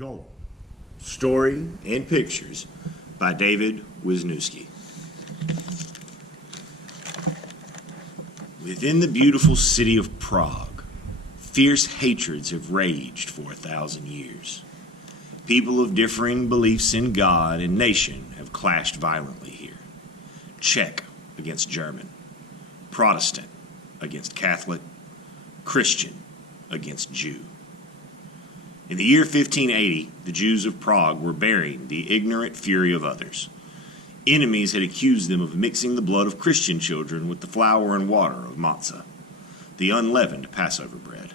Golem. Story and pictures by David Wisniewski. Within the beautiful city of Prague, fierce hatreds have raged for 1,000 years. People of differing beliefs in God and nation have clashed violently here. Czech against German, Protestant against Catholic, Christian against Jew. In the year 1580, the Jews of Prague were bearing the ignorant fury of others. Enemies had accused them of mixing the blood of Christian children with the flour and water of matzah, the unleavened Passover bread.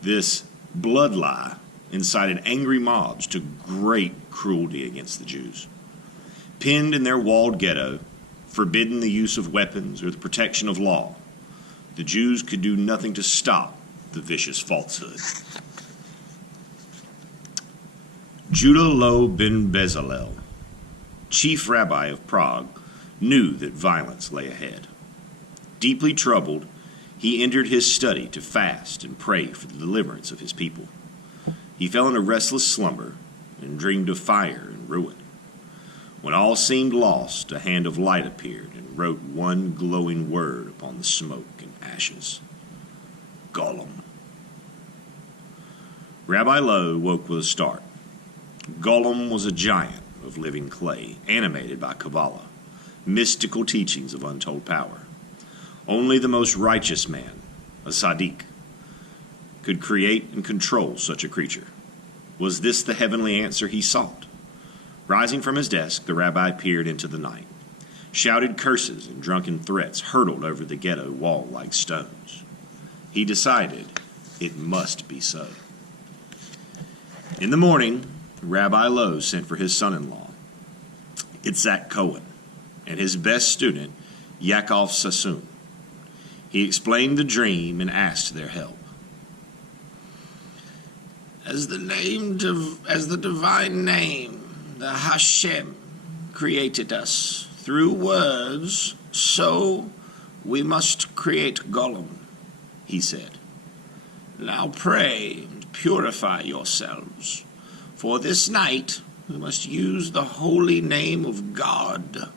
This blood lie incited angry mobs to great cruelty against the Jews. Penned in their walled ghetto, forbidden the use of weapons or the protection of law, the Jews could do nothing to stop the vicious falsehood. Judah Lo ben Bezalel, chief rabbi of Prague, knew that violence lay ahead. Deeply troubled, he entered his study to fast and pray for the deliverance of his people. He fell in a restless slumber and dreamed of fire and ruin. When all seemed lost, a hand of light appeared and wrote one glowing word upon the smoke and ashes. Golem. Rabbi Lo woke with a start. Golem was a giant of living clay, animated by Kabbalah, mystical teachings of untold power. Only the most righteous man, a Tzaddik, could create and control such a creature. Was this the heavenly answer he sought? Rising from his desk, the rabbi peered into the night. Shouted curses and drunken threats hurtled over the ghetto wall like stones. He decided it must be so. In the morning, Rabbi Lo sent for his son-in-law, Itzhak Cohen, and his best student, Yaakov Sassoon. He explained the dream and asked their help. As the divine name, the Hashem, created us through words, so we must create Golem, he said. Now pray and purify yourselves. For this night, we must use the holy name of God.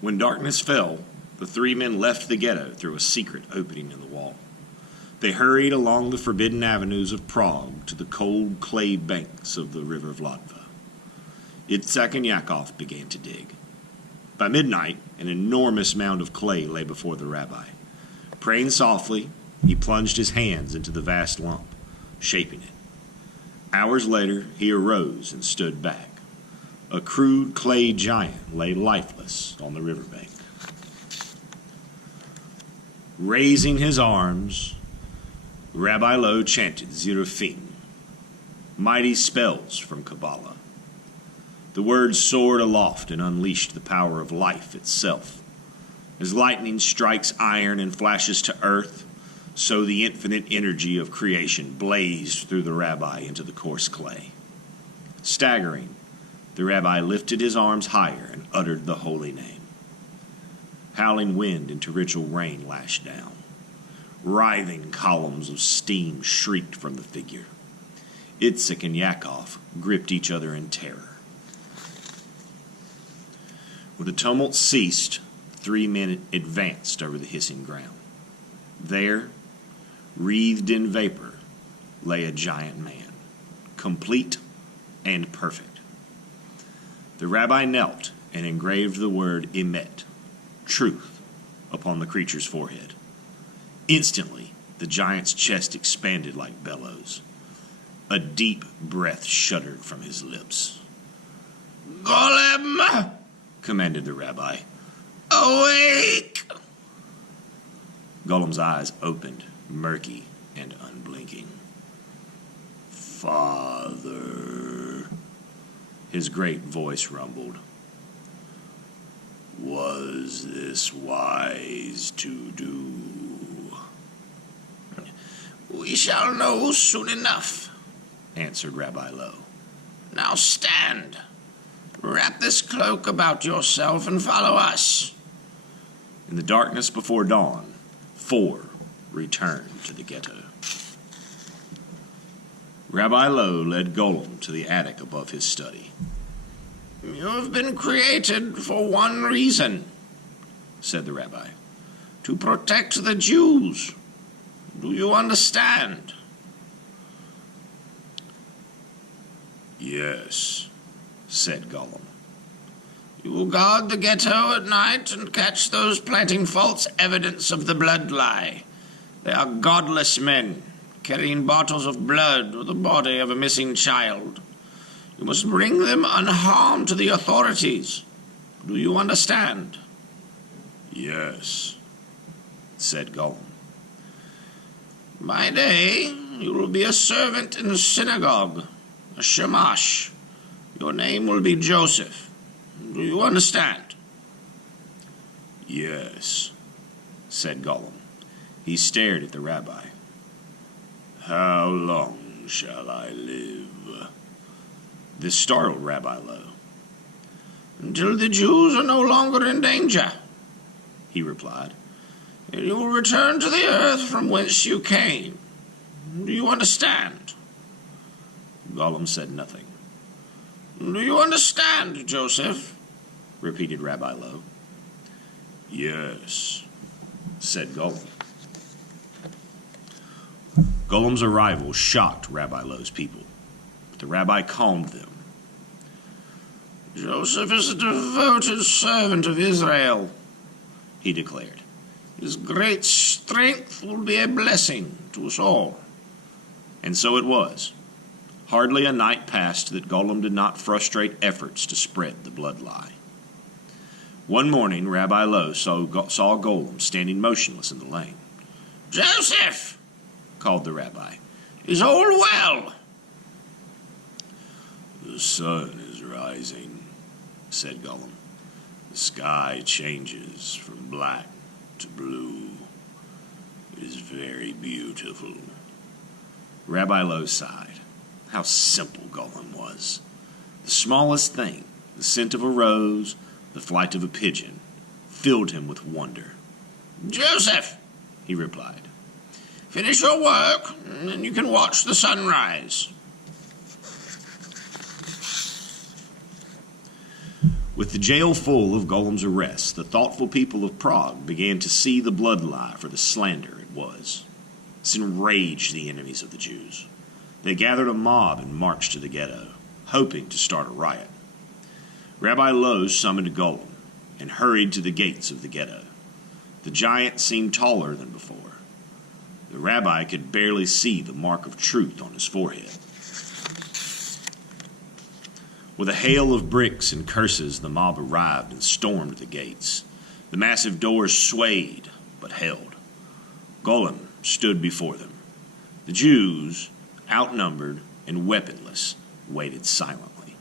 When darkness fell, the three men left the ghetto through a secret opening in the wall. They hurried along the forbidden avenues of Prague to the cold clay banks of the river Vladva. Itzhak and Yaakov began to dig. By midnight, an enormous mound of clay lay before the rabbi. Praying softly, he plunged his hands into the vast lump, shaping it. Hours later, he arose and stood back. A crude clay giant lay lifeless on the riverbank. Raising his arms, Rabbi Lo chanted Zerufim, mighty spells from Kabbalah. The words soared aloft and unleashed the power of life itself. As lightning strikes iron and flashes to earth, so the infinite energy of creation blazed through the rabbi into the coarse clay. Staggering, the rabbi lifted his arms higher and uttered the holy name. Howling wind and torrential rain lashed down. Writhing columns of steam shrieked from the figure. Itzhak and Yaakov gripped each other in terror. When the tumult ceased, three men advanced over the hissing ground. There, wreathed in vapor, lay a giant man, complete and perfect. The rabbi knelt and engraved the word emet, truth, upon the creature's forehead. Instantly, the giant's chest expanded like bellows. A deep breath shuddered from his lips. Golem! Commanded the rabbi. Awake! Golem's eyes opened, murky and unblinking. Father, his great voice rumbled. Was this wise to do? We shall know soon enough, answered Rabbi Lo. Now stand. Wrap this cloak about yourself and follow us. In the darkness before dawn, 4 returned to the ghetto. Rabbi Lowe led Golem to the attic above his study. "You have been created for one reason," said the rabbi. "To protect the Jews. Do you understand?" "Yes," said Golem. "You will guard the ghetto at night and catch those planting false evidence of the blood lie. They are godless men, carrying bottles of blood or the body of a missing child. You must bring them unharmed to the authorities. Do you understand?" "Yes," said Golem. "By day, you will be a servant in the synagogue, a shamash. Your name will be Joseph. Do you understand?" "Yes," said Golem. He stared at the rabbi. "How long shall I live?" This startled Rabbi Lowe. "Until the Jews are no longer in danger," he replied. "and you will return to the earth from whence you came. Do you understand?" Golem said nothing. "Do you understand, Joseph?" repeated Rabbi Lowe. "Yes," said Golem. Golem's arrival shocked Rabbi Lowe's people, but the rabbi calmed them. "Joseph is a devoted servant of Israel," he declared. "His great strength will be a blessing to us all." And so it was. Hardly a night passed that Golem did not frustrate efforts to spread the blood lie. One morning, Rabbi Lowe saw Golem standing motionless in the lane. "Joseph!" called the rabbi. "Is all well?" "The sun is rising," said Golem. "The sky changes from black to blue. It is very beautiful." Rabbi Lowe sighed. How simple Golem was. The smallest thing, the scent of a rose, the flight of a pigeon, filled him with wonder. "Joseph," he replied, "finish your work, and you can watch the sunrise." With the jail full of Golem's arrests, the thoughtful people of Prague began to see the blood lie for the slander it was. This enraged the enemies of the Jews. They gathered a mob and marched to the ghetto, hoping to start a riot. Rabbi Lowe summoned Golem and hurried to the gates of the ghetto. The giant seemed taller than before. The rabbi could barely see the mark of truth on his forehead. With a hail of bricks and curses, the mob arrived and stormed the gates. The massive doors swayed, but held. Golem stood before them. The Jews, outnumbered and weaponless, waited silently.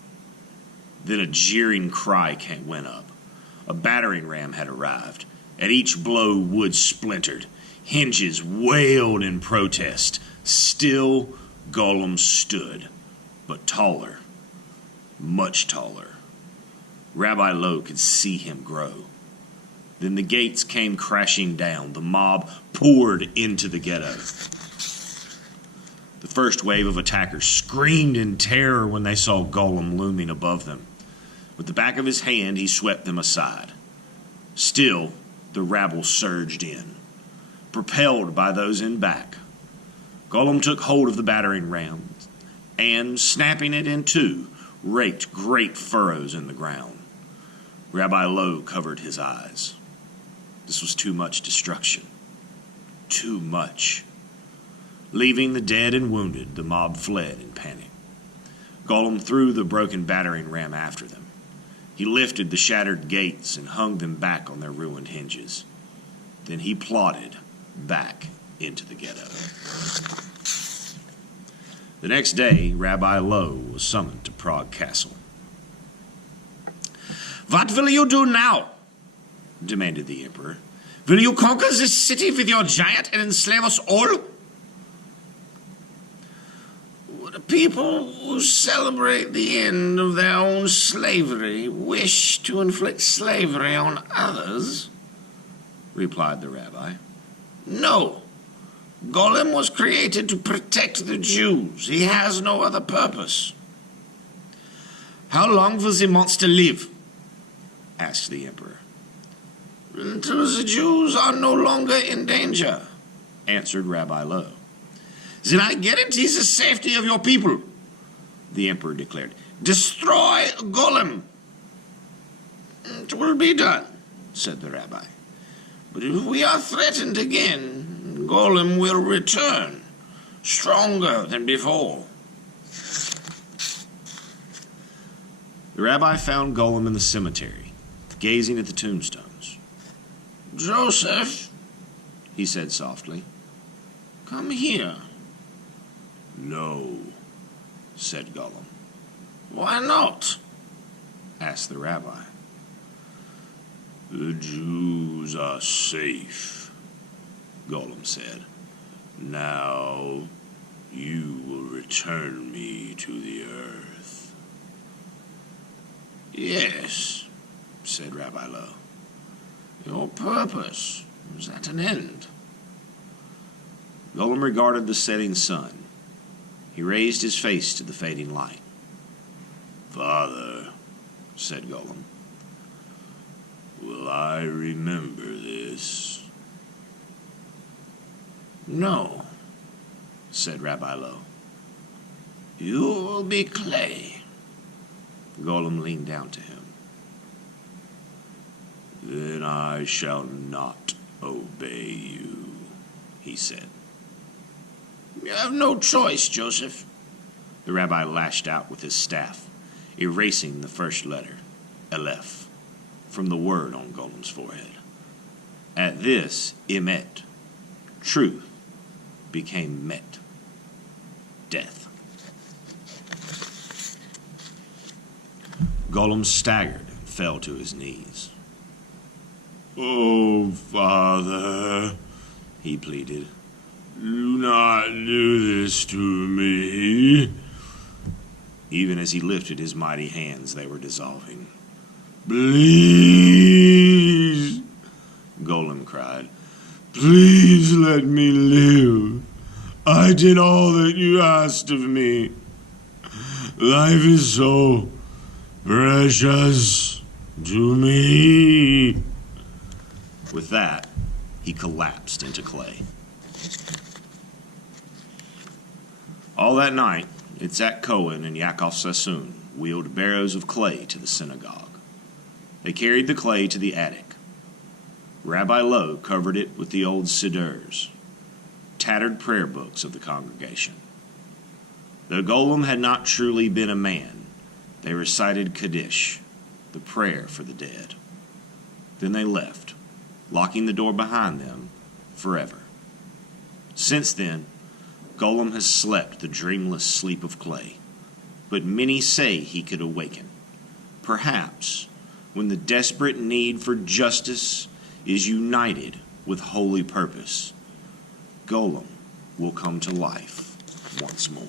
Then a jeering cry went up. A battering ram had arrived. At each blow, wood splintered. Hinges wailed in protest. Still, Golem stood, but taller, much taller. Rabbi Lowe could see him grow. Then the gates came crashing down. The mob poured into the ghetto. The first wave of attackers screamed in terror when they saw Golem looming above them. With the back of his hand, he swept them aside. Still, the rabble surged in, propelled by those in back. Golem took hold of the battering ram and, snapping it in two, raked great furrows in the ground. Rabbi Lowe covered his eyes. This was too much destruction. Too much. Leaving the dead and wounded, the mob fled in panic. Golem threw the broken battering ram after them. He lifted the shattered gates and hung them back on their ruined hinges. Then he plodded back into the ghetto. The next day, Rabbi Lowe was summoned to Prague Castle. "What will you do now?" demanded the emperor. "Will you conquer this city with your giant and enslave us all?" "Would a people who celebrate the end of their own slavery wish to inflict slavery on others?" replied the rabbi. "No, Golem was created to protect the Jews. He has no other purpose. How long will the monster live? Asked the emperor. Until the Jews are no longer in danger, answered Rabbi Lowe. Then I guarantee the safety of your people, the emperor declared. Destroy Golem. It will be done, said the rabbi. But if we are threatened again, Golem will return, stronger than before. The rabbi found Golem in the cemetery, gazing at the tombstones. Joseph, he said softly, come here. No, said Golem. Why not? Asked the rabbi. The Jews are safe, Golem said. Now you will return me to the earth. Yes, said Rabbi Lowe. Your purpose is at an end. Golem regarded the setting sun. He raised his face to the fading light. Father, said Golem, will I remember this? No, said Rabbi Lowe. You will be clay. Golem leaned down to him. Then I shall not obey you, he said. You have no choice, Joseph. The rabbi lashed out with his staff, erasing the first letter, Aleph, from the word on Golem's forehead. At this, Emet, truth, became Met, death. Golem staggered and fell to his knees. Oh, Father, he pleaded, do not do this to me. Even as he lifted his mighty hands, they were dissolving. Please, Golem cried. Please let me live. I did all that you asked of me. Life is so precious to me. With that, he collapsed into clay. All that night, Itzhak Cohen and Yaakov Sassoon wheeled barrows of clay to the synagogue. They carried the clay to the attic. Rabbi Lowe covered it with the old sidurs, tattered prayer books of the congregation. Though Golem had not truly been a man, they recited Kaddish, the prayer for the dead. Then they left, locking the door behind them forever. Since then, Golem has slept the dreamless sleep of clay, but many say he could awaken. Perhaps when the desperate need for justice is united with holy purpose, Golem will come to life once more.